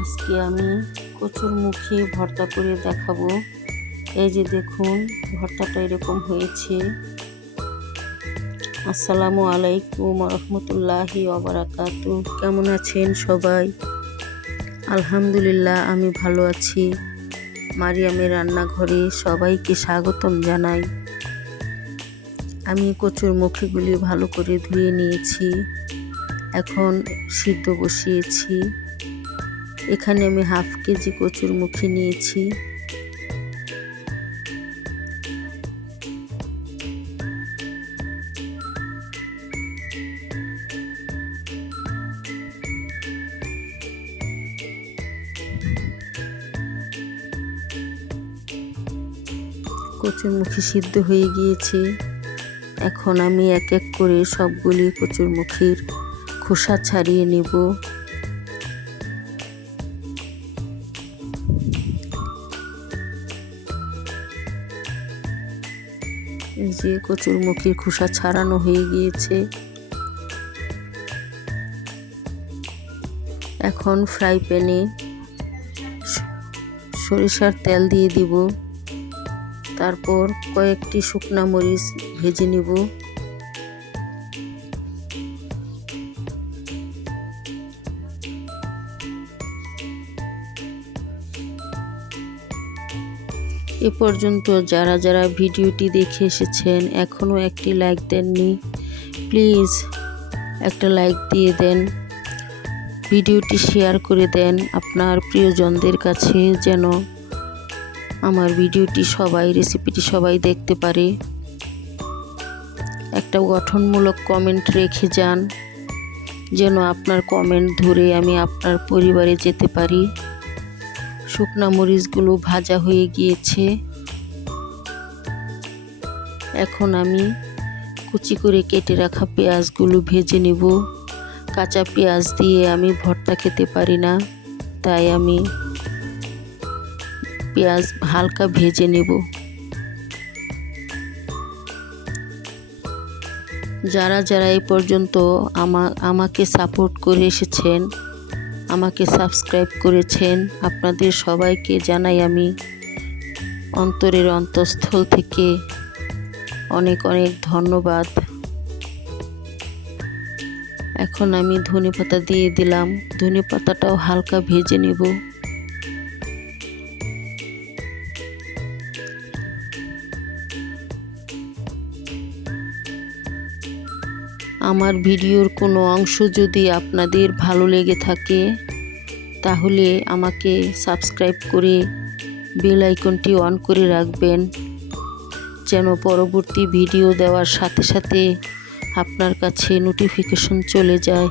আজকে আমি কচুরমুখী ভর্তা করে দেখাবো। এই যে দেখুন, ভর্তাটা এরকম হয়েছে। আসসালামু আলাইকুম রহমতুল্লাহি ওয়া বারাকাতুহু। কেমন আছেন সবাই? আলহামদুলিল্লাহ, আমি ভালো আছি। মারিয়ামের রান্নাঘরে সবাইকে স্বাগতম জানাই। আমি কচুরমুখীগুলি ভালো করে ধুয়ে নিয়েছি, এখন সিদ্ধ বসিয়েছি। এখানে আমি হাফ কেজি কচুরমুখী নিয়েছি। কচুরমুখী সিদ্ধ হয়ে গিয়েছে। এখন আমি এক এক করে সবগুলি কচুরমুখীর খোসা ছাড়িয়ে নেব। এই যে কচুরমুখীর খোসা ছাড়ানো হয়ে গিয়েছে। এখন ফ্রাই প্যানে সরিষার তেল দিয়ে দিব। তারপর কয়েকটি শুকনা মরিচ ভেজে নিব। এ পর্যন্ত যারা যারা ভিডিওটি দেখে এসেছেন এখনও একটি লাইক দেননি, প্লিজ একটা লাইক দিয়ে দেন। ভিডিওটি শেয়ার করে দেন আপনার প্রিয়জনদের কাছে, যেন আমার ভিডিওটি রেসিপিটি সবাই দেখতে পারে। একটা গঠনমূলক কমেন্ট রেখে যান, যেন আপনার কমেন্ট ধরে আমি আপনার পরিবারে যেতে পারি। শুকনা মরিচগুলো ভাজা হয়ে গিয়েছে। এখন আমি কুচি করে কেটে রাখা পেঁয়াজগুলো ভেজে নেব। কাঁচা পেঁয়াজ দিয়ে আমি ভর্তা খেতে পারি না, তাই আমি পেঁয়াজ হালকা ভেজে নেব। যারা যারা এই পর্যন্ত আমাকে সাপোর্ট করে এসেছেন, আমাকে সাবস্ক্রাইব করেছেন, আপনাদের সবাইকে জানাই আমি অন্তরের অন্তঃস্থল থেকে অনেক অনেক ধন্যবাদ। এখন আমি ধনেপাতা দিয়ে দিলাম। ধনেপাতাটাও হালকা ভেজে নেব। আমার ভিডিওর কোনো অংশ যদি আপনাদের ভালো লেগে থাকে তাহলে আমাকে সাবস্ক্রাইব করে বেল আইকনটি অন করে রাখবেন, যেন পরবর্তী ভিডিও দেওয়ার সাথে সাথে আপনার কাছে নোটিফিকেশন চলে যায়।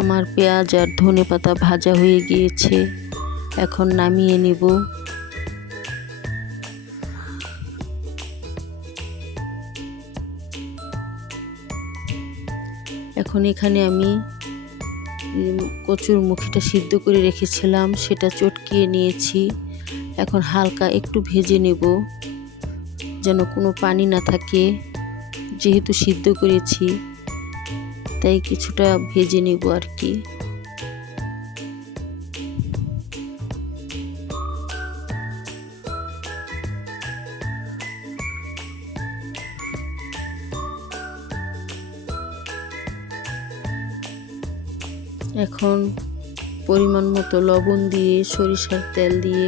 আমার পেঁয়াজ আর ধনেপাতা ভাজা হয়ে গিয়েছে, এখন নামিয়ে নেব। এখন এখানে আমি কচুরমুখীটা সিদ্ধ করে রেখেছিলাম, সেটা চটকিয়ে নিয়েছি। এখন হালকা একটু ভেজে নেব, যেন কোনো পানি না থাকে। যেহেতু সিদ্ধ করেছি তাই কিছুটা ভেজে নেব আর কি। এখন পরিমাণ মতো লবণ দিয়ে সরিষার তেল দিয়ে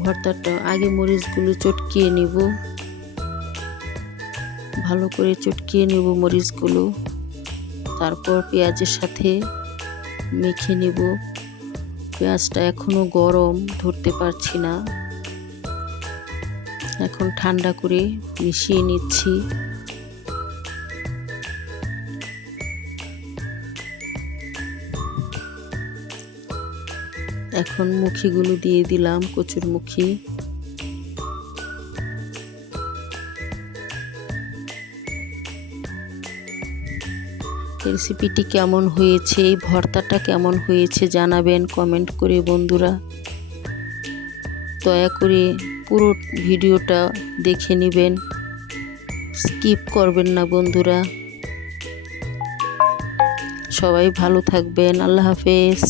ভর্তাটা আগে মরিচগুলো চটকিয়ে নেব। ভালো করে চটকিয়ে নেব মরিচগুলো, তারপর পেঁয়াজের সাথে মেখে নেব। পেঁয়াজটা এখনো গরম, ধরতে পারছি না। এখন ঠান্ডা করে মিশিয়ে নিচ্ছি। এখন মুখীগুলো দিয়ে দিলাম, কচুরমুখী। রেসিপিটি কেমন হয়েছে, এই ভর্তাটা কেমন হয়েছে জানাবেন কমেন্ট করে বন্ধুরা। দয়া করে পুরো ভিডিওটা দেখে নেবেন, স্কিপ করবেন না বন্ধুরা। সবাই ভালো থাকবেন। আল্লাহ হাফেজ।